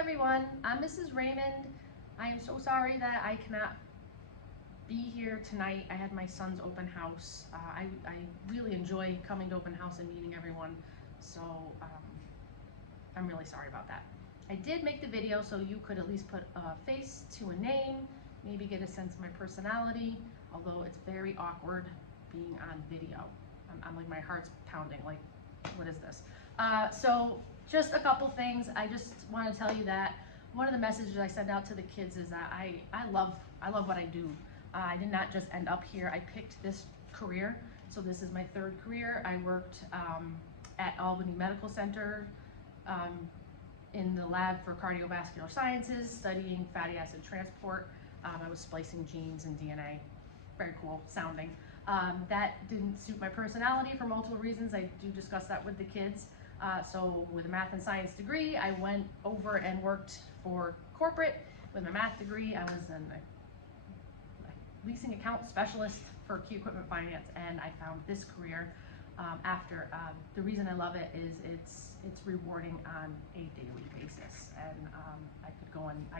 everyone, I'm Mrs. Raymond. I am so sorry that I cannot be here tonight. I had my son's open house. I really enjoy coming to open house and meeting everyone, so I'm really sorry about that. I did make the video so you could at least put a face to a name, maybe get a sense of my personality, although it's very awkward being on video. I'm like, my heart's pounding, like, what is this? So just a couple things. I just want to tell you that one of the messages I send out to the kids is that I love what I do. I did not just end up here. I picked this career. So this is my third career. I worked at Albany Medical Center in the lab for cardiovascular sciences, studying fatty acid transport. I was splicing genes and DNA. Very cool sounding. That didn't suit my personality for multiple reasons. I do discuss that with the kids. So with a math and science degree, I went over and worked for corporate. With my math degree, I was a leasing account specialist for key equipment finance, and I found this career after. The reason I love it is it's rewarding on a daily basis, and I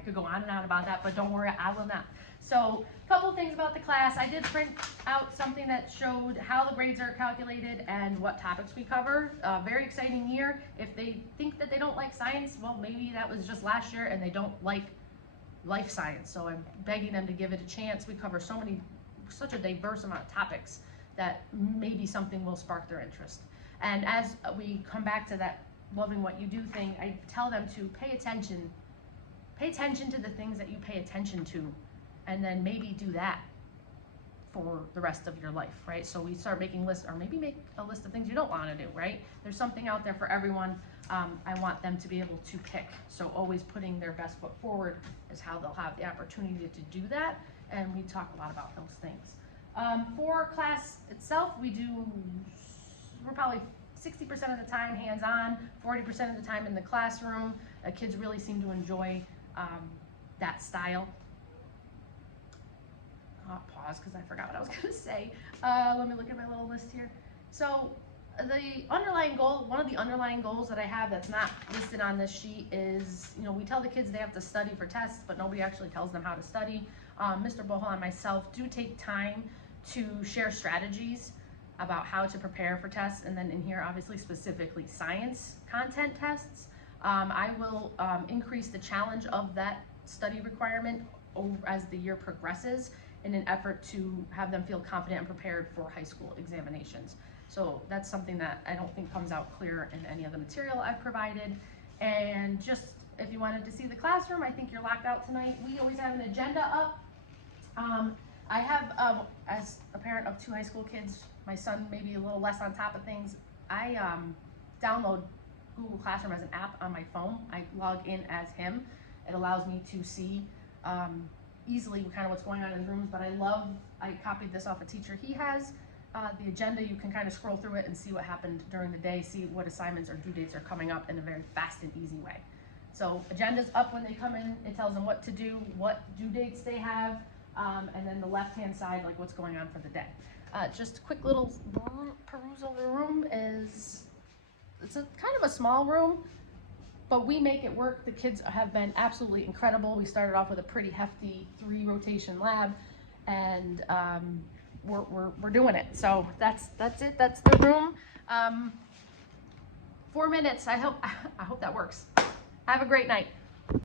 could go on and on about that, but don't worry, I will not. So a couple things about the class. I did print out something that showed how the grades are calculated and what topics we cover. Very exciting year. If they think that they don't like science, well, maybe that was just last year and they don't like life science. So I'm begging them to give it a chance. We cover such a diverse amount of topics that maybe something will spark their interest. And as we come back to that loving what you do thing, I tell them to pay attention to the things that you pay attention to, and then maybe do that for the rest of your life, right? So we start making lists, or maybe make a list of things you don't want to do, right? There's something out there for everyone. I want them to be able to pick. So always putting their best foot forward is how they'll have the opportunity to do that. And we talk a lot about those things. For class itself, we're probably 60% of the time hands-on, 40% of the time in the classroom. Kids really seem to enjoy that style. I'll pause because I forgot what I was going to say. Let me look at my little list here. So the underlying goal, one of the underlying goals that I have that's not listed on this sheet is, we tell the kids they have to study for tests, but nobody actually tells them how to study. Mr. Bohol and myself do take time to share strategies about how to prepare for tests, and then in here, obviously, specifically science content tests. I will increase the challenge of that study requirement as the year progresses in an effort to have them feel confident and prepared for high school examinations. So that's something that I don't think comes out clear in any of the material I've provided. And just, if you wanted to see the classroom, I think you're locked out tonight. We always have an agenda up. I have, as a parent of 2 high school kids, my son maybe a little less on top of things, I download Google Classroom as an app on my phone. I log in as him. It allows me to see easily kind of what's going on in rooms, but I copied this off a teacher he has. The agenda, you can kind of scroll through it and see what happened during the day, see what assignments or due dates are coming up in a very fast and easy way. So agenda's up when they come in. It tells them what to do, what due dates they have, and then the left-hand side, like what's going on for the day. Just a quick little perusal of the room it's kind of a small room, but we make it work. The kids have been absolutely incredible. We started off with a pretty hefty 3-rotation lab, and we're doing it. So that's it. That's the room. 4 minutes. I hope that works. Have a great night.